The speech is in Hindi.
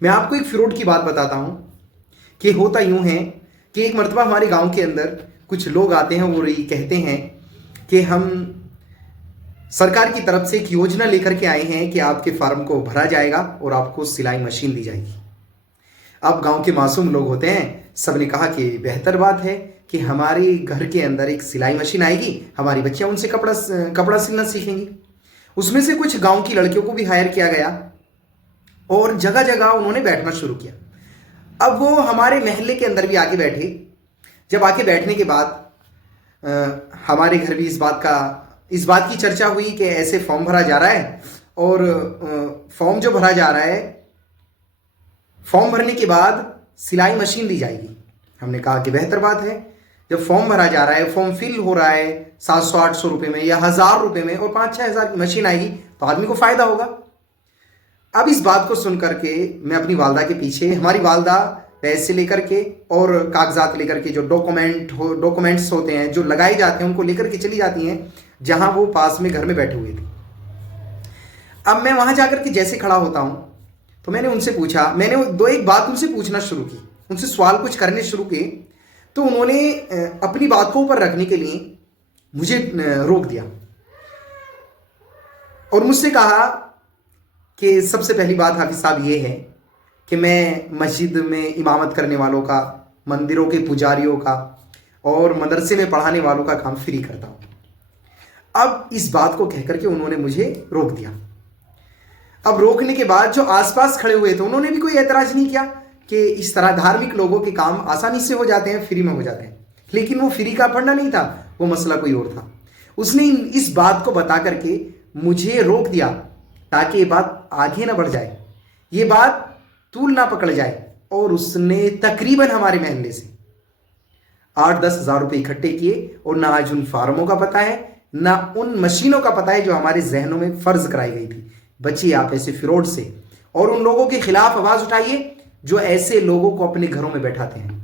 मैं आपको एक फ्रॉड की बात बताता हूँ कि होता यूं है कि एक मर्तबा हमारे गांव के अंदर कुछ लोग आते हैं और ये कहते हैं कि हम सरकार की तरफ से एक योजना लेकर के आए हैं कि आपके फार्म को भरा जाएगा और आपको सिलाई मशीन दी जाएगी। अब गांव के मासूम लोग होते हैं, सबने कहा कि बेहतर बात है कि हमारे घर के अंदर एक सिलाई मशीन आएगी, हमारी बच्चियां उनसे कपड़ा सिलना सीखेंगी। उसमें से कुछ गांव की लड़कियों को भी हायर किया गया और जगह जगह उन्होंने बैठना शुरू किया। अब वो हमारे महल्ले के अंदर भी आके बैठे। जब आके बैठने के बाद हमारे घर भी इस बात की चर्चा हुई कि ऐसे फॉर्म भरा जा रहा है और फॉर्म जो भरा जा रहा है, फॉर्म भरने के बाद सिलाई मशीन दी जाएगी। हमने कहा कि बेहतर बात है। जब फॉर्म भरा जा रहा है, फॉर्म फिल हो रहा है 700-800 रुपये में या 1000 रुपये में, और 5-6 हज़ार की मशीन आएगी तो आदमी को फायदा होगा। अब इस बात को सुन करके मैं अपनी वालदा के पीछे, हमारी वालदा पैसे लेकर के और कागजात लेकर के, जो डॉक्यूमेंट्स होते हैं जो लगाए जाते हैं, उनको लेकर के चली जाती हैं जहां वो पास में घर में बैठे हुए थे। अब मैं वहां जाकर के जैसे खड़ा होता हूं तो मैंने उनसे पूछा, मैंने एक बात उनसे पूछना शुरू की, उनसे सवाल कुछ करने शुरू किए, तो उन्होंने अपनी बात को ऊपर रखने के लिए मुझे रोक दिया और मुझसे कहा कि सबसे पहली बात हाफिज साहब ये है कि मैं मस्जिद में इमामत करने वालों का, मंदिरों के पुजारियों का और मदरसे में पढ़ाने वालों का काम फ्री करता हूँ। अब इस बात को कहकर के उन्होंने मुझे रोक दिया। अब रोकने के बाद जो आसपास खड़े हुए थे उन्होंने भी कोई एतराज नहीं किया कि इस तरह धार्मिक लोगों के काम आसानी से हो जाते हैं, फ्री में हो जाते हैं। लेकिन वो फ्री का फंडा नहीं था, वो मसला कोई और था। उसने इस बात को बता करके मुझे रोक दिया ताकि ये बात आगे ना बढ़ जाए, ये बात तूल ना पकड़ जाए। और उसने तकरीबन हमारे महल्ले से 8-10 हज़ार रुपये इकट्ठे किए और ना आज उन फार्मों का पता है, ना उन मशीनों का पता है जो हमारे जहनों में फर्ज कराई गई थी। बचिए आप ऐसे फ्रॉड से, और उन लोगों के खिलाफ आवाज उठाइए जो ऐसे लोगों को अपने घरों में बैठाते हैं।